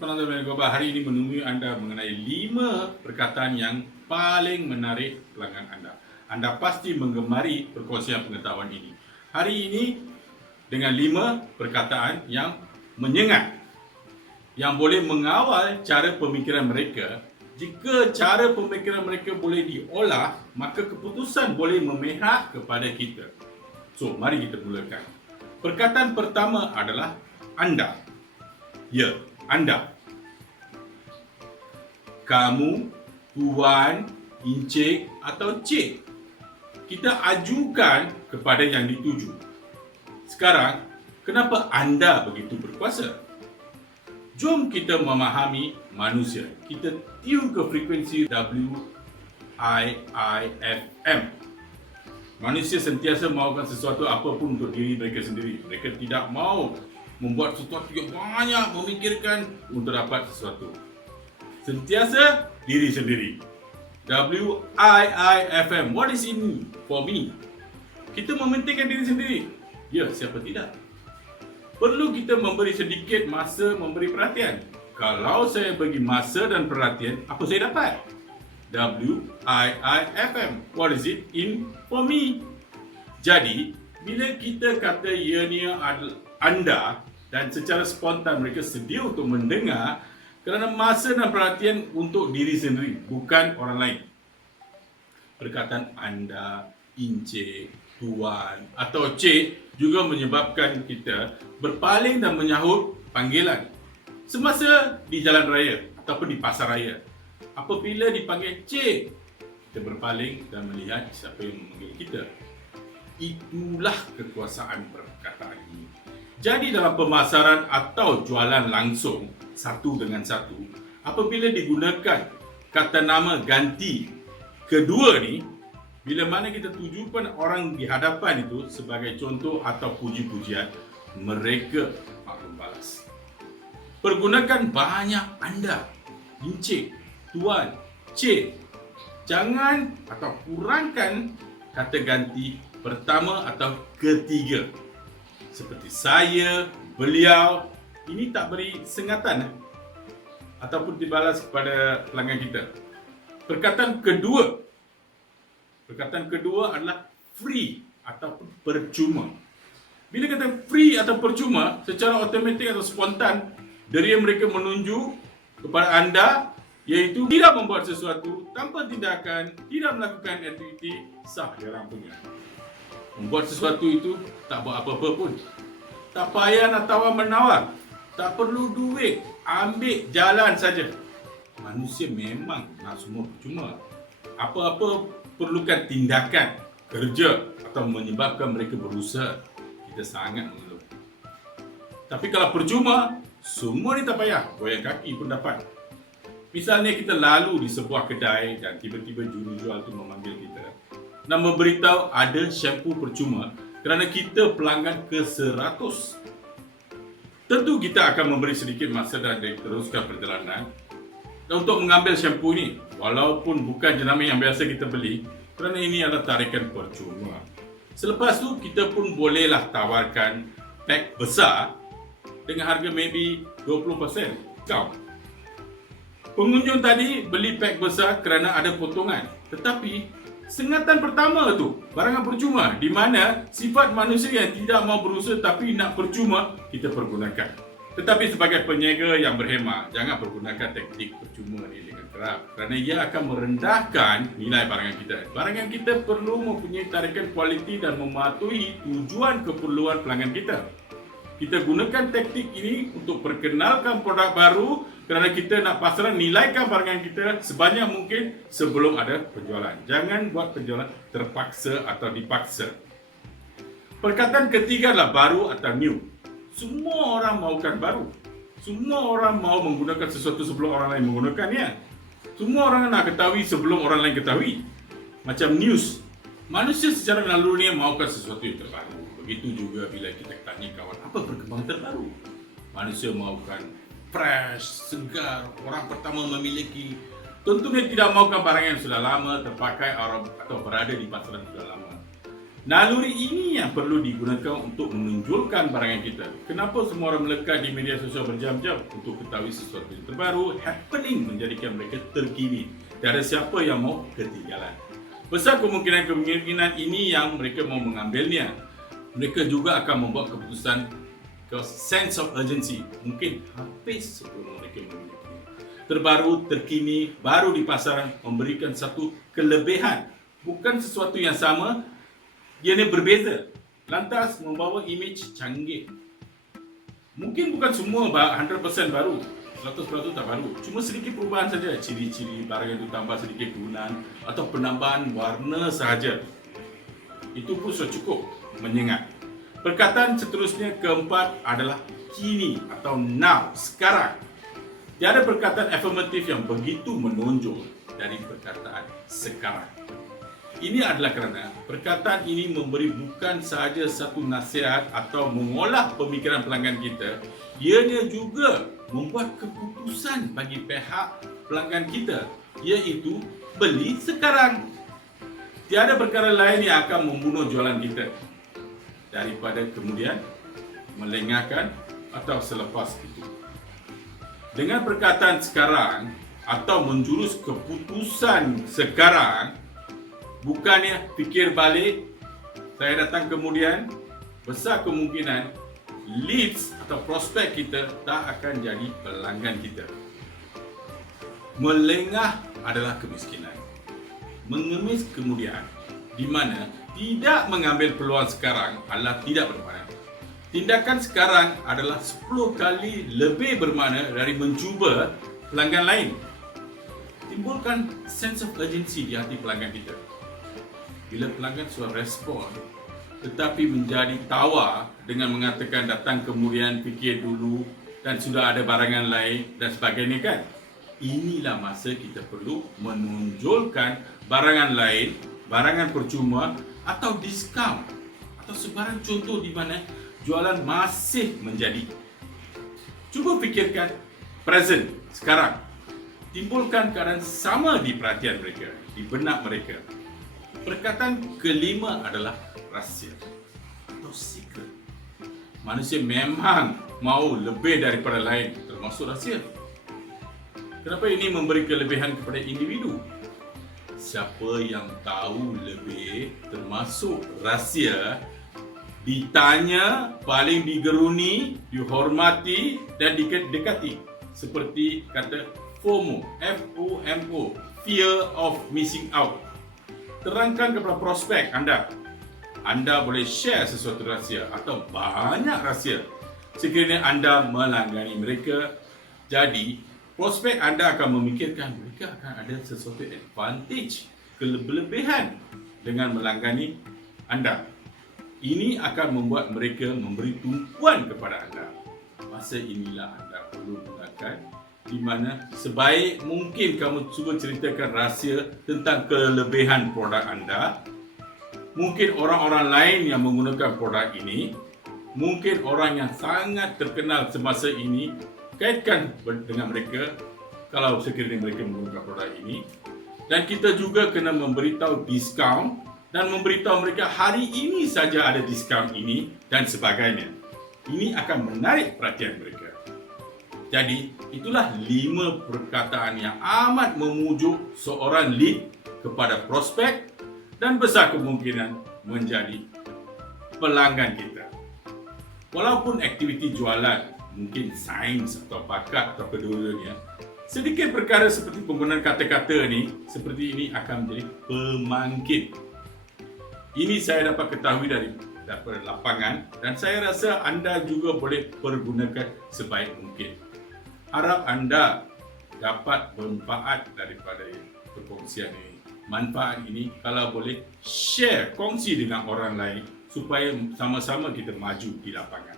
penonton dan Global, hari ini menemui anda mengenai 5 perkataan yang paling menarik pelanggan anda. Anda pasti menggemari perkongsian pengetahuan ini. Hari ini dengan 5 perkataan yang menyengat, yang boleh mengawal cara pemikiran mereka. Jika cara pemikiran mereka boleh diolah, maka keputusan boleh memihak kepada kita. So, mari kita mulakan. Perkataan pertama adalah anda. Ya, anda. Kamu, tuan, encik atau cik. Kita ajukan kepada yang dituju. Sekarang, kenapa anda begitu berkuasa? Jom kita memahami manusia. Kita tune ke frekuensi WIIFM. Manusia sentiasa mahukan sesuatu apapun untuk diri mereka sendiri. Mereka tidak mahu membuat sesuatu yang banyak, memikirkan untuk dapat sesuatu. Sentiasa diri sendiri. WIIFM. What is in for me? Kita mementingkan diri sendiri. Ya, siapa tidak? Perlu kita memberi sedikit masa, memberi perhatian. Kalau saya bagi masa dan perhatian, apa saya dapat? WIIFM. What is it in for me? Jadi, bila kita kata ianya adalah anda dan secara spontan mereka sedia untuk mendengar kerana masa dan perhatian untuk diri sendiri, bukan orang lain. Perkataan anda, encik, tuan atau cik juga menyebabkan kita berpaling dan menyahut panggilan semasa di jalan raya ataupun di pasar raya. Apabila dipanggil cik, kita berpaling dan melihat siapa yang memanggil kita. Itulah kekuasaan perkataan ini. Jadi dalam pemasaran atau jualan langsung satu dengan satu, apabila digunakan kata nama ganti kedua ni, bila mana kita tujukan orang di hadapan itu sebagai contoh atau puji-pujian, mereka maklum balas. Pergunakan banyak anda, encik, tuan, cik. Jangan atau kurangkan kata ganti pertama atau ketiga. Seperti saya, beliau, ini tak beri sengatan ataupun dibalas kepada pelanggan kita. Perkataan kedua adalah free ataupun percuma. Bila kata free atau percuma, secara automatik atau spontan, dari mereka menunjuk kepada anda, iaitu tidak membuat sesuatu tanpa tindakan, tidak melakukan aktiviti sah diorang punya. Membuat sesuatu itu tak buat apa-apa pun. Tak payah nak tawar-menawar. Tak perlu duit. Ambil jalan saja. Manusia memang nak semua percuma. Apa-apa perlukan tindakan, kerja atau menyebabkan mereka berusaha. Kita sangat mengeluh. Tapi kalau percuma, semua ni tak payah. Goyang kaki pun dapat. Misalnya kita lalu di sebuah kedai dan tiba-tiba jurujual itu memanggil kita dan memberitahu ada shampoo percuma kerana kita pelanggan ke-100. Tentu kita akan memberi sedikit masa dan teruskan perjalanan dan untuk mengambil shampoo ni, walaupun bukan jenama yang biasa kita beli, kerana ini adalah tarikan percuma. Selepas tu kita pun bolehlah tawarkan pack besar dengan harga maybe 20% discount. Pengunjung tadi beli pack besar kerana ada potongan, tetapi sengatan pertama tu barangan percuma, di mana sifat manusia yang tidak mau berusaha tapi nak percuma kita pergunakan. Tetapi sebagai peniaga yang berhemah, jangan pergunakan teknik percuma ni dengan kerap kerana ia akan merendahkan nilai barangan kita. Barangan kita perlu mempunyai tarikan kualiti dan mematuhi tujuan keperluan pelanggan kita. Kita gunakan teknik ini untuk perkenalkan produk baru kerana kita nak pasaran, nilaikan barangan kita sebanyak mungkin sebelum ada penjualan. Jangan buat penjualan terpaksa atau dipaksa. Perkataan ketiga adalah baru atau new. Semua orang mahukan baru. Semua orang mahu menggunakan sesuatu sebelum orang lain menggunakannya. Semua orang nak ketahui sebelum orang lain ketahui. Macam news. Manusia secara nalurinya mahukan sesuatu yang terbaru. Begitu juga bila kita tanya kawan, apa perkembangan terbaru? Manusia mahukan fresh, segar, orang pertama memiliki. Tentunya tidak mahukan barang yang sudah lama terpakai atau berada di pasaran sudah lama. Naluri ini yang perlu digunakan untuk menonjolkan barangan kita. Kenapa semua orang melekat di media sosial berjam-jam untuk ketahui sesuatu yang terbaru, happening menjadikan mereka terkini. Tiada siapa yang mau ketinggalan. Besar kemungkinan ini yang mereka mau mengambilnya. Mereka juga akan membuat keputusan ke sense of urgency. Mungkin habis sebelum mereka memiliki. Terbaru, terkini, baru di pasaran memberikan satu kelebihan. Bukan sesuatu yang sama, ianya berbeza, lantas membawa imej canggih. Mungkin bukan semua 100% baru, 100% tak baru. Cuma sedikit perubahan saja, ciri-ciri barang itu tambah sedikit turunan atau penambahan warna sahaja. Itu pun sudah cukup menyengat. Perkataan seterusnya keempat adalah kini atau now, sekarang. Tiada perkataan afirmatif yang begitu menonjol dari perkataan sekarang. Ini adalah kerana perkataan ini memberi bukan sahaja satu nasihat atau mengolah pemikiran pelanggan kita, ianya juga membuat keputusan bagi pihak pelanggan kita, iaitu beli sekarang. Tiada perkara lain yang akan membunuh jualan kita daripada kemudian melengahkan atau selepas itu. Dengan perkataan sekarang atau menjurus keputusan sekarang, bukannya fikir balik, saya datang kemudian, besar kemungkinan leads atau prospek kita tak akan jadi pelanggan kita. Melengah adalah kemiskinan. Mengemis kemudian, di mana tidak mengambil peluang sekarang adalah tidak bermakna. Tindakan sekarang adalah 10 kali lebih bermakna dari mencuba pelanggan lain. Timbulkan sense of urgency di hati pelanggan kita. Bila pelanggan sudah respon tetapi menjadi tawar dengan mengatakan datang kemudian fikir dulu dan sudah ada barangan lain dan sebagainya kan. Inilah masa kita perlu menonjolkan barangan lain, barangan percuma atau diskaun atau sebarang contoh di mana jualan masih menjadi. Cuba fikirkan present, sekarang. Timbulkan keadaan sama di perhatian mereka, di benak mereka. Perkataan kelima adalah rahsia atau secret. Manusia memang mahu lebih daripada lain, termasuk rahsia. Kenapa ini memberi kelebihan kepada individu? Siapa yang tahu lebih, termasuk rahsia, ditanya, paling digeruni, dihormati dan didekati. Seperti kata FOMO, F-O-M-O, fear of missing out. Terangkan kepada prospek anda. Anda boleh share sesuatu rahsia atau banyak rahsia sekiranya anda melanggani mereka. Jadi, prospek anda akan memikirkan mereka akan ada sesuatu advantage, kelebihan dengan melanggani anda. Ini akan membuat mereka memberi tumpuan kepada anda. Masa inilah anda perlu gunakan di mana sebaik mungkin kamu cuba ceritakan rahsia tentang kelebihan produk anda. Mungkin orang-orang lain yang menggunakan produk ini, mungkin orang yang sangat terkenal semasa ini, kaitkan dengan mereka kalau sekiranya mereka menggunakan produk ini. Dan kita juga kena memberitahu diskaun dan memberitahu mereka hari ini saja ada diskaun ini dan sebagainya. Ini akan menarik perhatian mereka. Jadi, itulah 5 perkataan yang amat memujuk seorang lead kepada prospek dan besar kemungkinan menjadi pelanggan kita. Walaupun aktiviti jualan mungkin sains atau bakat atau kedua-duanya, sedikit perkara seperti penggunaan kata-kata ni seperti ini akan menjadi pemangkit. Ini saya dapat ketahui daripada lapangan dan saya rasa anda juga boleh pergunakan sebaik mungkin. Harap anda dapat bermanfaat daripada perkongsian ini. Manfaat ini kalau boleh share, kongsi dengan orang lain supaya sama-sama kita maju di lapangan.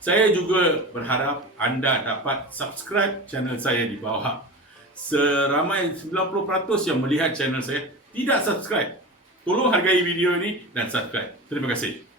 Saya juga berharap anda dapat subscribe channel saya di bawah. Seramai 90% yang melihat channel saya tidak subscribe. Tolong hargai video ini dan subscribe. Terima kasih.